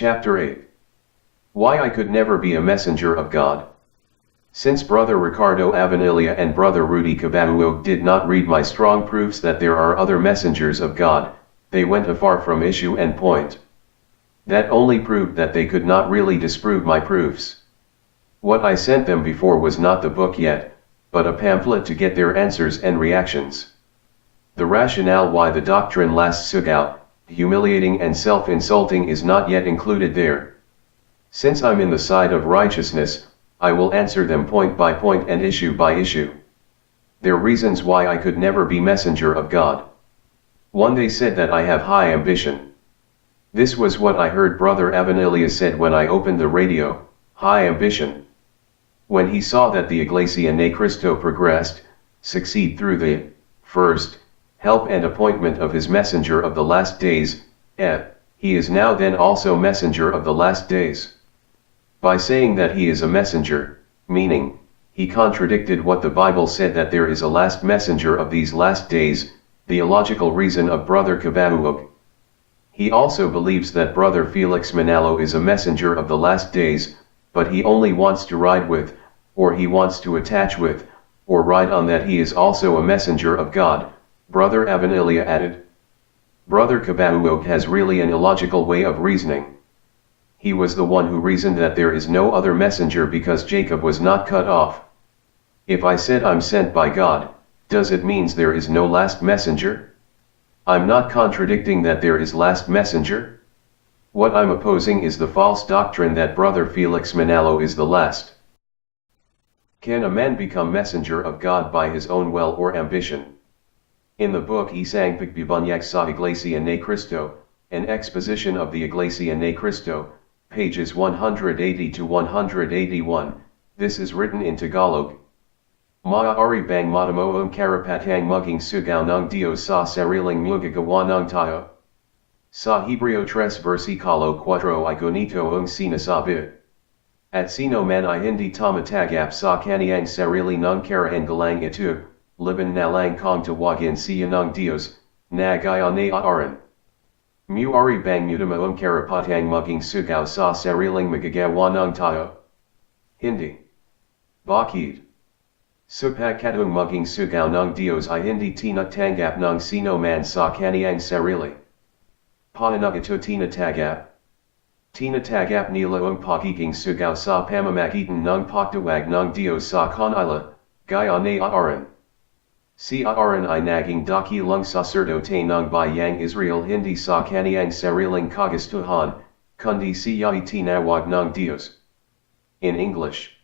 Chapter 8. Why I could never be a messenger of God. Since Brother Ricardo Avanilla and Brother Rudy Cabauo did not read my strong proofs that there are other messengers of God, they went afar from issue and point. That only proved that they could not really disprove my proofs. What I sent them before was not the book yet, but a pamphlet to get their answers and reactions. The rationale why the doctrine lasts sugao, humiliating and self-insulting, is not yet included there. Since I'm in the side of righteousness, I will answer them point by point and issue by issue. Their reasons why I could never be messenger of God. 1. They said that I have high ambition. This was what I heard Brother Avanilla said when I opened the radio, high ambition. When he saw that the Iglesia Ni Cristo progressed, succeed through the, first, help and appointment of his messenger of the last days, he is now then also messenger of the last days. By saying that he is a messenger, meaning, he contradicted what the Bible said that there is a last messenger of these last days, the illogical reason of Brother Cabauo. He also believes that Brother Felix Manalo is a messenger of the last days, but he only wants to ride with, or he wants to attach with, or ride on that he is also a messenger of God, Brother Avanilla added. Brother Cabauo has really an illogical way of reasoning. He was the one who reasoned that there is no other messenger because Jacob was not cut off. If I said I'm sent by God, does it means there is no last messenger? I'm not contradicting that there is last messenger. What I'm opposing is the false doctrine that Brother Felix Manalo is the last. Can a man become messenger of God by his own will or ambition? In the book Isang Pagbibunyag sa Iglesia Ni Cristo, an exposition of the Iglesia Ni Cristo, pages 180 to 181, this is written in Tagalog. Maaari bang matamo ang karapatang muging sugaw ng Dios sa sariling mugagawa ng tao? Sa Hebreo 3 versikulo 4 ay ganito ang sinasabi. At sino man ay hindi tumatagap sa kaniyang sarili ng karangalang ito, liban na lang kong tawagin siya ng Dios, na gaya ni Aaron. Muari bang mutamo ang karapatang muging sugaw sa sariling magagawa ng tao? Hindi. Bakit? Sapagkat ang muging sugaw ng Dios ay hindi tinatanggap ng sino man sa kaniyang sarili. Paano ito tinatagap? Tinatagap nila ang pagiging sugaw sa pamamagitan ng pagtawag ng Dios sa kanila, gaya ni Aaron. Si Aaron ay naging dakilang sacerdote ng bayang Israel hindi sa kaniyang sariling kagustuhan, kundi siya ay tinawag ng Dios. In English,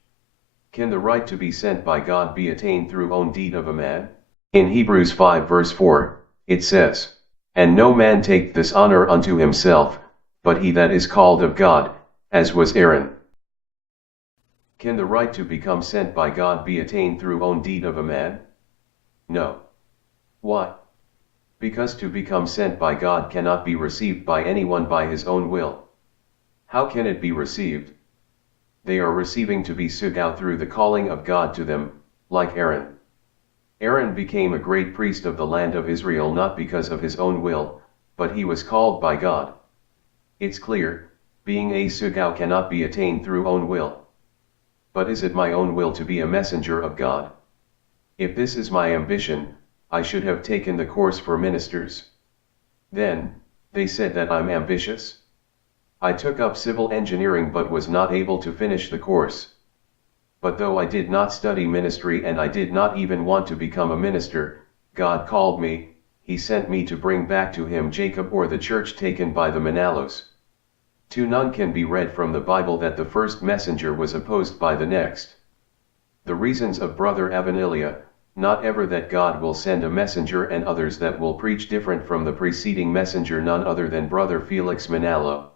can the right to be sent by God be attained through own deed of a man? In Hebrews 5 verse 4, it says, And no man take this honor unto himself, but he that is called of God, as was Aaron. Can the right to become sent by God be attained through own deed of a man? No. Why? Because to become sent by God cannot be received by anyone by his own will. How can it be received? They are receiving to be sugaw through the calling of God to them, like Aaron. Aaron became a great priest of the land of Israel not because of his own will, but he was called by God. It's clear, being a sugaw cannot be attained through own will. But is it my own will to be a messenger of God? If this is my ambition, I should have taken the course for ministers. Then, they said that I'm ambitious. I took up civil engineering but was not able to finish the course. But though I did not study ministry and I did not even want to become a minister, God called me, He sent me to bring back to Him Jacob or the church taken by the Manalos. None can be read from the Bible that the first messenger was opposed by the next. The reasons of Brother Avanilla, not ever that God will send a messenger and others that will preach different from the preceding messenger none other than Brother Felix Manalo.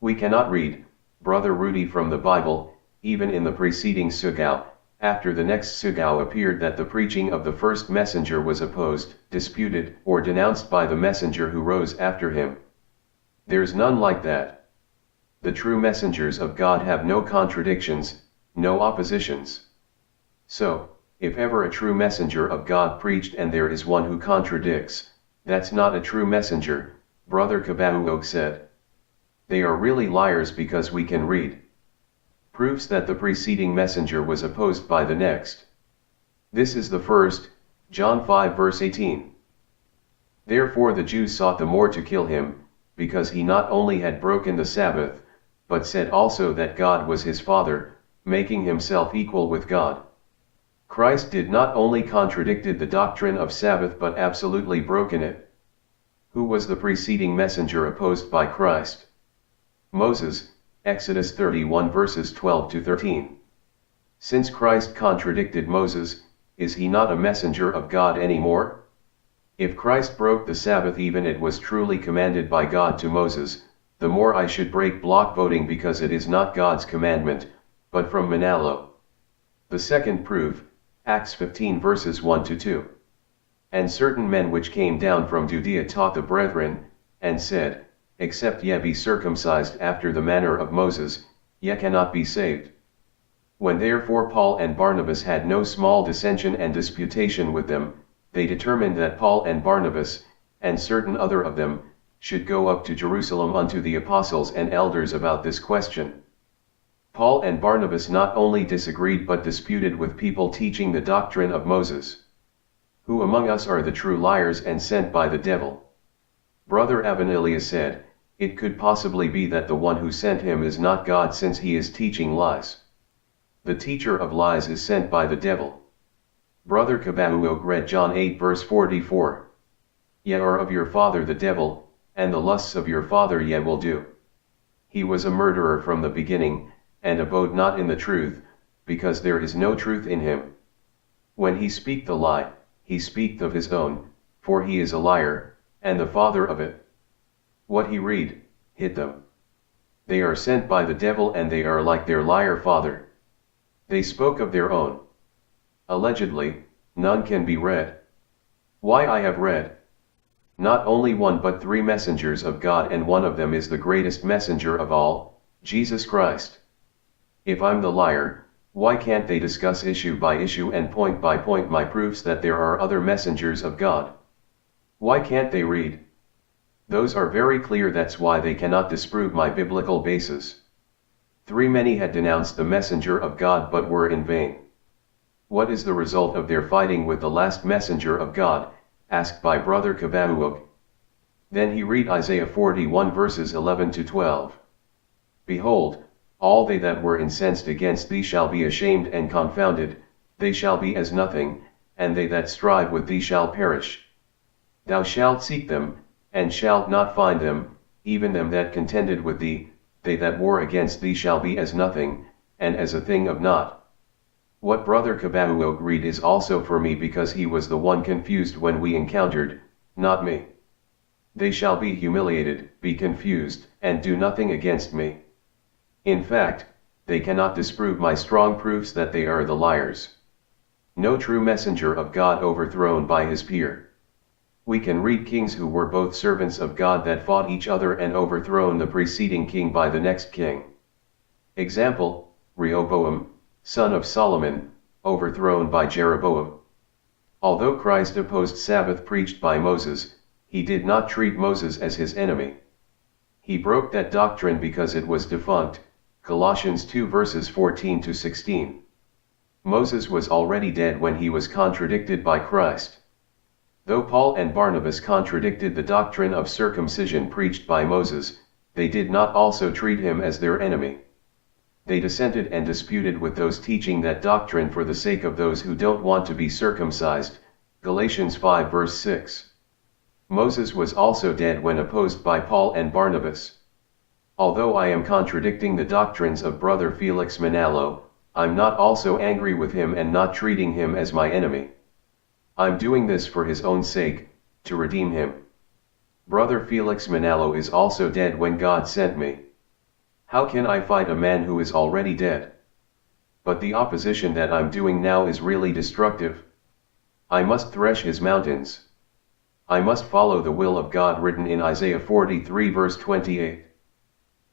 We cannot read, Brother Rudy from the Bible, even in the preceding sugaw, after the next sugaw appeared that the preaching of the first messenger was opposed, disputed, or denounced by the messenger who rose after him. There's none like that. The true messengers of God have no contradictions, no oppositions. So, if ever a true messenger of God preached and there is one who contradicts, that's not a true messenger, Brother Cabauo said. They are really liars because we can read proofs that the preceding messenger was opposed by the next. This is the first, John 5 verse 18. Therefore the Jews sought the more to kill him, because he not only had broken the Sabbath, but said also that God was his Father, making himself equal with God. Christ did not only contradicted the doctrine of Sabbath but absolutely broken it. Who was the preceding messenger opposed by Christ? Moses, Exodus 31 verses 12 to 13. Since Christ contradicted Moses, is he not a messenger of God anymore? If Christ broke the Sabbath even it was truly commanded by God to Moses, the more I should break block voting because it is not God's commandment, but from Manalo. The second proof, Acts 15 verses 1 to 2. And certain men which came down from Judea taught the brethren, and said, Except ye be circumcised after the manner of Moses, ye cannot be saved. When therefore Paul and Barnabas had no small dissension and disputation with them, they determined that Paul and Barnabas, and certain other of them, should go up to Jerusalem unto the apostles and elders about this question. Paul and Barnabas not only disagreed but disputed with people teaching the doctrine of Moses. Who among us are the true liars and sent by the devil? Brother Avenelius said, it could possibly be that the one who sent him is not God since he is teaching lies. The teacher of lies is sent by the devil. Brother Kabahuog read John 8 verse 44. Ye are of your father the devil, and the lusts of your father ye will do. He was a murderer from the beginning, and abode not in the truth, because there is no truth in him. When he speak the lie, he speaketh of his own, for he is a liar, and the father of it. What he read, hit them. They are sent by the devil and they are like their liar father. They spoke of their own. Allegedly, none can be read. Why I have read not only one but 3 messengers of God, and one of them is the greatest messenger of all, Jesus Christ. If I'm the liar, why can't they discuss issue by issue and point by point my proofs that there are other messengers of God? Why can't they read? Those are very clear, that's why they cannot disprove my biblical basis. 3 many had denounced the messenger of God but were in vain. What is the result of their fighting with the last messenger of God, asked by Brother Kabahuog. Then he read Isaiah 41 verses 11 to 12. Behold, all they that were incensed against thee shall be ashamed and confounded, they shall be as nothing, and they that strive with thee shall perish. Thou shalt seek them, and shalt not find them, even them that contended with thee, they that war against thee shall be as nothing, and as a thing of naught. What Brother Kabahuog read is also for me because he was the one confused when we encountered, not me. They shall be humiliated, be confused, and do nothing against me. In fact, they cannot disprove my strong proofs that they are the liars. No true messenger of God overthrown by his peer. We can read kings who were both servants of God that fought each other and overthrown the preceding king by the next king. Example, Rehoboam, son of Solomon, overthrown by Jeroboam. Although Christ opposed Sabbath preached by Moses, he did not treat Moses as his enemy. He broke that doctrine because it was defunct, Colossians 2 verses 14 to 16. Moses was already dead when he was contradicted by Christ. Though Paul and Barnabas contradicted the doctrine of circumcision preached by Moses, they did not also treat him as their enemy. They dissented and disputed with those teaching that doctrine for the sake of those who don't want to be circumcised, Galatians 5 verse 6. Moses was also dead when opposed by Paul and Barnabas. Although I am contradicting the doctrines of Brother Felix Manalo, I'm not also angry with him and not treating him as my enemy. I'm doing this for his own sake, to redeem him. Brother Felix Manalo is also dead when God sent me. How can I fight a man who is already dead? But the opposition that I'm doing now is really destructive. I must thresh his mountains. I must follow the will of God written in Isaiah 43 verse 28.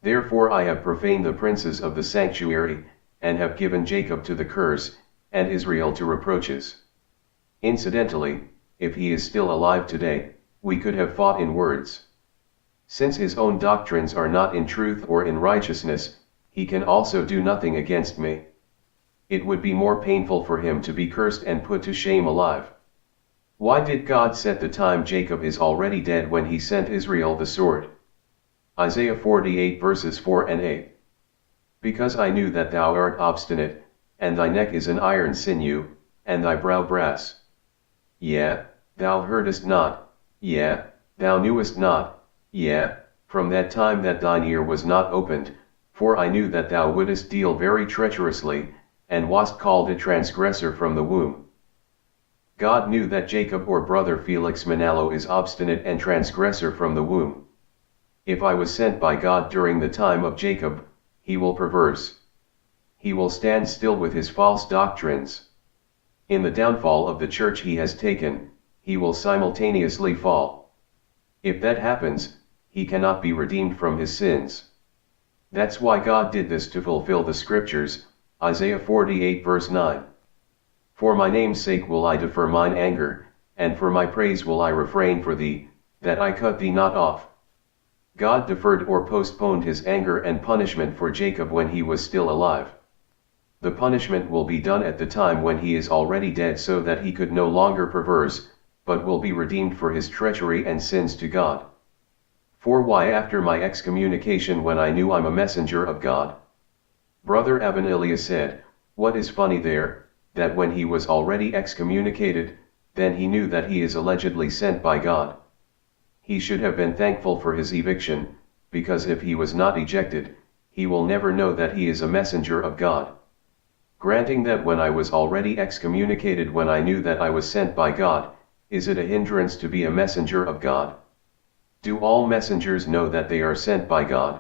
Therefore I have profaned the princes of the sanctuary, and have given Jacob to the curse, and Israel to reproaches. Incidentally, if he is still alive today, we could have fought in words. Since his own doctrines are not in truth or in righteousness, he can also do nothing against me. It would be more painful for him to be cursed and put to shame alive. Why did God set the time Jacob is already dead when he sent Israel the sword? Isaiah 48 verses 4 and 8. Because I knew that thou art obstinate, and thy neck is an iron sinew, and thy brow brass. Yea, thou heardest not, yea, thou knewest not, yea, from that time that thine ear was not opened, for I knew that thou wouldest deal very treacherously, and wast called a transgressor from the womb. God knew that Jacob or brother Felix Manalo is obstinate and transgressor from the womb. If I was sent by God during the time of Jacob, he will perverse. He will stand still with his false doctrines. In the downfall of the church he has taken, he will simultaneously fall. If that happens, he cannot be redeemed from his sins. That's why God did this to fulfill the scriptures, Isaiah 48 verse 9. For my name's sake will I defer mine anger, and for my praise will I refrain for thee, that I cut thee not off. God deferred or postponed his anger and punishment for Jacob when he was still alive. The punishment will be done at the time when he is already dead so that he could no longer perverse, but will be redeemed for his treachery and sins to God. For why after my excommunication when I knew I'm a messenger of God? Brother Avanilia said, what is funny there, that when he was already excommunicated, then he knew that he is allegedly sent by God. He should have been thankful for his eviction, because if he was not ejected, he will never know that he is a messenger of God. Granting that when I was already excommunicated when I knew that I was sent by God, is it a hindrance to be a messenger of God? Do all messengers know that they are sent by God?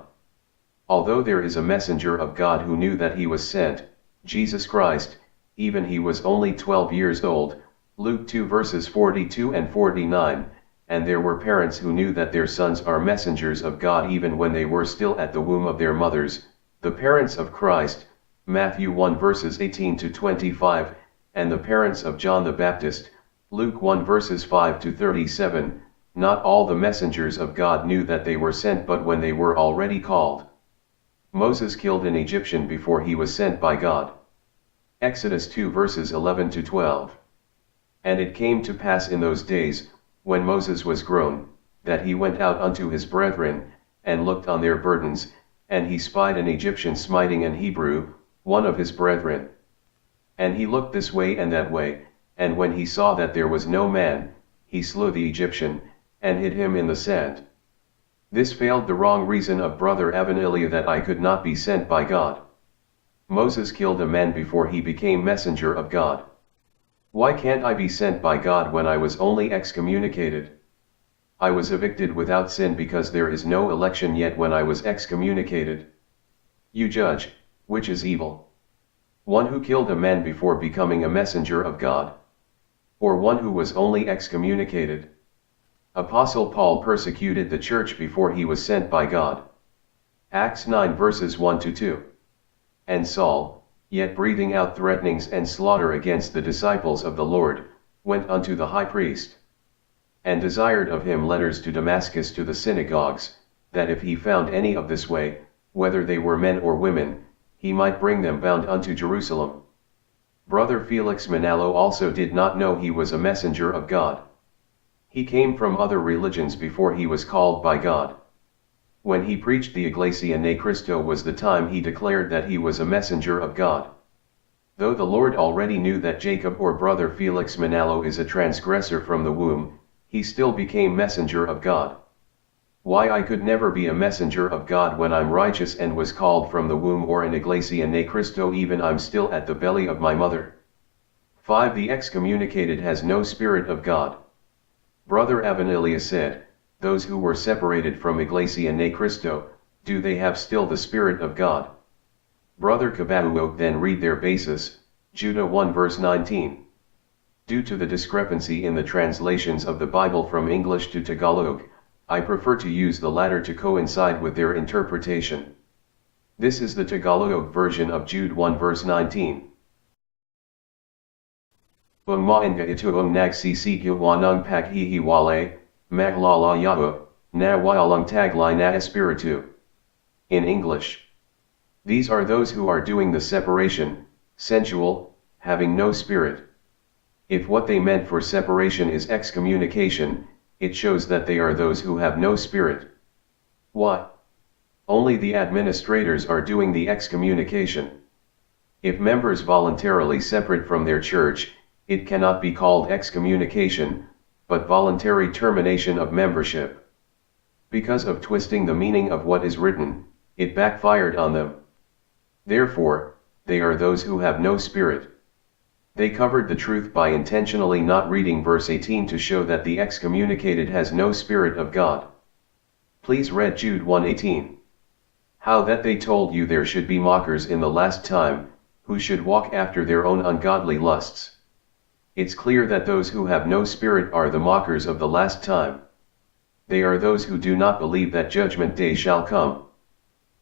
Although there is a messenger of God who knew that he was sent, Jesus Christ, even he was only 12 years old, Luke 2 verses 42 and 49, and there were parents who knew that their sons are messengers of God even when they were still at the womb of their mothers, the parents of Christ, Matthew 1 verses 18 to 25, and the parents of John the Baptist, Luke 1 verses 5 to 37, not all the messengers of God knew that they were sent but when they were already called. Moses killed an Egyptian before he was sent by God. Exodus 2 verses 11 to 12. And it came to pass in those days, when Moses was grown, that he went out unto his brethren, and looked on their burdens, and he spied an Egyptian smiting an Hebrew, one of his brethren. And he looked this way and that way, and when he saw that there was no man, he slew the Egyptian, and hid him in the sand. This failed the wrong reason of brother Avanilia that I could not be sent by God. Moses killed a man before he became messenger of God. Why can't I be sent by God when I was only excommunicated? I was evicted without sin because there is no election yet when I was excommunicated. You judge, which is evil? One who killed a man before becoming a messenger of God? Or one who was only excommunicated? Apostle Paul persecuted the church before he was sent by God. Acts 9 verses 1 to 2. And Saul, yet breathing out threatenings and slaughter against the disciples of the Lord, went unto the high priest, and desired of him letters to Damascus to the synagogues, that if he found any of this way, whether they were men or women, he might bring them bound unto Jerusalem. Brother Felix Manalo also did not know he was a messenger of God. He came from other religions before he was called by God. When he preached the Iglesia Ni Cristo was the time he declared that he was a messenger of God. Though the Lord already knew that Jacob or brother Felix Manalo is a transgressor from the womb, he still became messenger of God. Why I could never be a messenger of God when I'm righteous and was called from the womb or an Iglesia Ni Cristo even I'm still at the belly of my mother. 5. The excommunicated has no spirit of God. Brother Avanilia said, those who were separated from Iglesia Ni Cristo, do they have still the Spirit of God? Brother Cabauo then read their basis, Judah 1 verse 19. Due to the discrepancy in the translations of the Bible from English to Tagalog, I prefer to use the latter to coincide with their interpretation. This is the Tagalog version of Jude 1 verse 19. Maaga ito nagsisigaw ng paghihiwalay, maglalayawa, na walang taglay na espiritu. In English. These are those who are doing the separation, sensual, having no spirit. If what they meant for separation is excommunication, it shows that they are those who have no spirit. Why? Only the administrators are doing the excommunication. If members voluntarily separate from their church, it cannot be called excommunication, but voluntary termination of membership. Because of twisting the meaning of what is written, it backfired on them. Therefore, they are those who have no spirit. They covered the truth by intentionally not reading verse 18 to show that the excommunicated has no spirit of God. Please read Jude 1:18. How that they told you there should be mockers in the last time, who should walk after their own ungodly lusts. It's clear that those who have no spirit are the mockers of the last time. They are those who do not believe that judgment day shall come.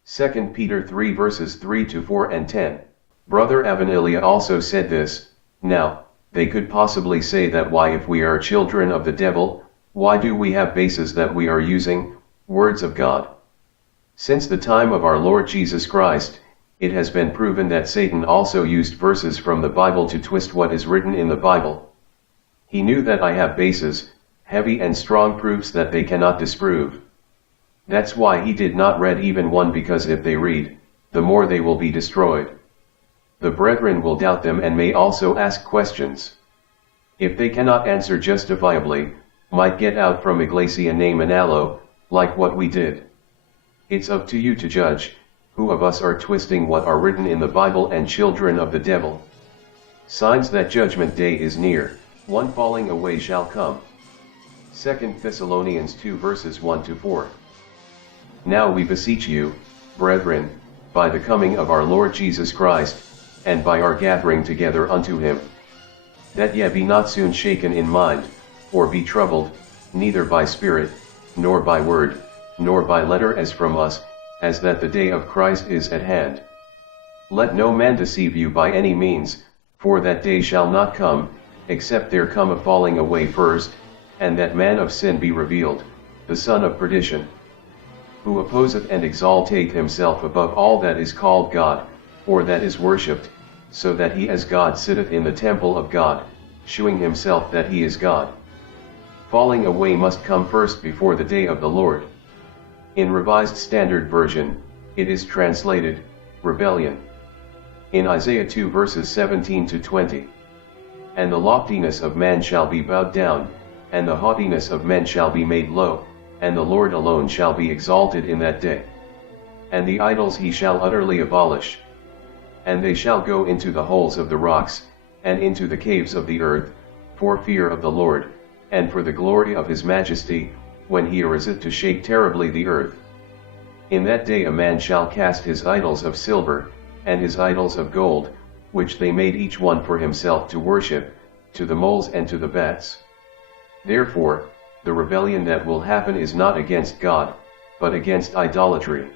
2 Peter 3 verses 3 to 4 and 10. Brother Avanilia also said this. Now, they could possibly say that why if we are children of the devil, why do we have bases that we are using, words of God? Since the time of our Lord Jesus Christ, it has been proven that Satan also used verses from the Bible to twist what is written in the Bible. He knew that I have bases, heavy and strong proofs that they cannot disprove. That's why he did not read even one, because if they read, the more they will be destroyed. The brethren will doubt them and may also ask questions. If they cannot answer justifiably, might get out from Iglesia Ne Manalo, like what we did. It's up to you to judge, who of us are twisting what are written in the Bible and children of the devil. Signs that judgment day is near, one falling away shall come. 2 Thessalonians 2 verses 1 to 4. Now we beseech you, brethren, by the coming of our Lord Jesus Christ, and by our gathering together unto him, that ye be not soon shaken in mind, or be troubled, neither by spirit, nor by word, nor by letter as from us, as that the day of Christ is at hand. Let no man deceive you by any means, for that day shall not come, except there come a falling away first, and that man of sin be revealed, the son of perdition, who opposeth and exalteth himself above all that is called God, or that is worshipped, so that he as God sitteth in the temple of God, shewing himself that he is God. Falling away must come first before the day of the Lord. In Revised Standard Version, it is translated, rebellion. In Isaiah 2 verses 17 to 20. And the loftiness of man shall be bowed down, and the haughtiness of men shall be made low, and the Lord alone shall be exalted in that day. And the idols he shall utterly abolish. And they shall go into the holes of the rocks, and into the caves of the earth, for fear of the Lord, and for the glory of his majesty, when he ariseth to shake terribly the earth. In that day a man shall cast his idols of silver, and his idols of gold, which they made each one for himself to worship, to the moles and to the bats. Therefore, the rebellion that will happen is not against God, but against idolatry.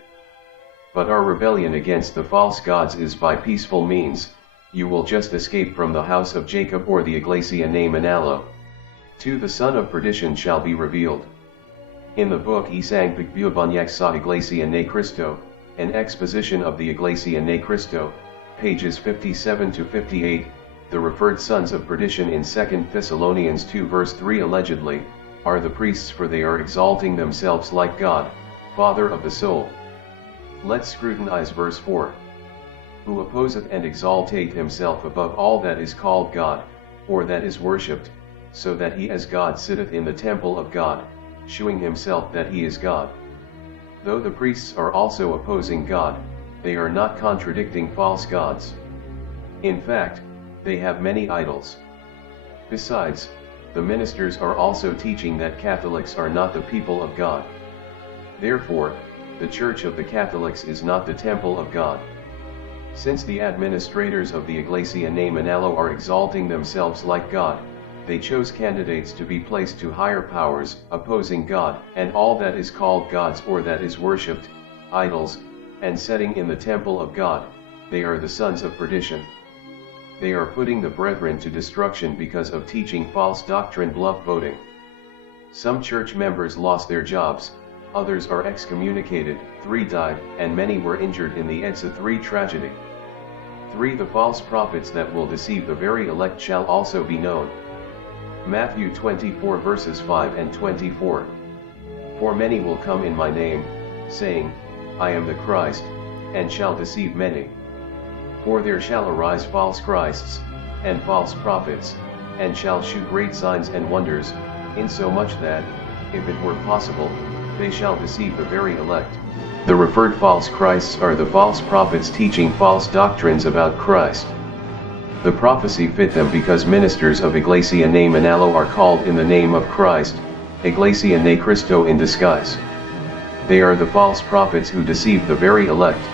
But our rebellion against the false gods is by peaceful means. You will just escape from the house of Jacob or the Iglesia Ne Manalo. 2. The son of perdition shall be revealed. In the book Isang Pagbubanyak sa Iglesia Ne Cristo, an exposition of the Iglesia Ne Cristo, pages 57 to 58, the referred sons of perdition in 2 Thessalonians 2 verse 3 allegedly, are the priests, for they are exalting themselves like God, Father of the soul. Let's scrutinize verse 4. Who opposeth and exalteth himself above all that is called God, or that is worshipped, so that he as God sitteth in the temple of God, shewing himself that he is God. Though the priests are also opposing God, they are not contradicting false gods. In fact, they have many idols. Besides, the ministers are also teaching that Catholics are not the people of God. Therefore, the Church of the Catholics is not the temple of God. Since the administrators of the Iglesia Ne Manalo are exalting themselves like God, they chose candidates to be placed to higher powers, opposing God and all that is called gods or that is worshipped, idols, and setting in the temple of God. They are the sons of perdition. They are putting the brethren to destruction because of teaching false doctrine, bluff voting. Some church members lost their jobs, others are excommunicated, 3 died, and many were injured in the Exa 3 tragedy. 3. The false prophets that will deceive the very elect shall also be known. Matthew 24 verses 5 and 24. For many will come in my name, saying, I am the Christ, and shall deceive many. For there shall arise false Christs, and false prophets, and shall shew great signs and wonders, insomuch that, if it were possible, they shall deceive the very elect. The referred false Christs are the false prophets teaching false doctrines about Christ. The prophecy fit them because ministers of Iglesia ne Manalo are called in the name of Christ, Iglesia ne Cristo in disguise. They are the false prophets who deceive the very elect.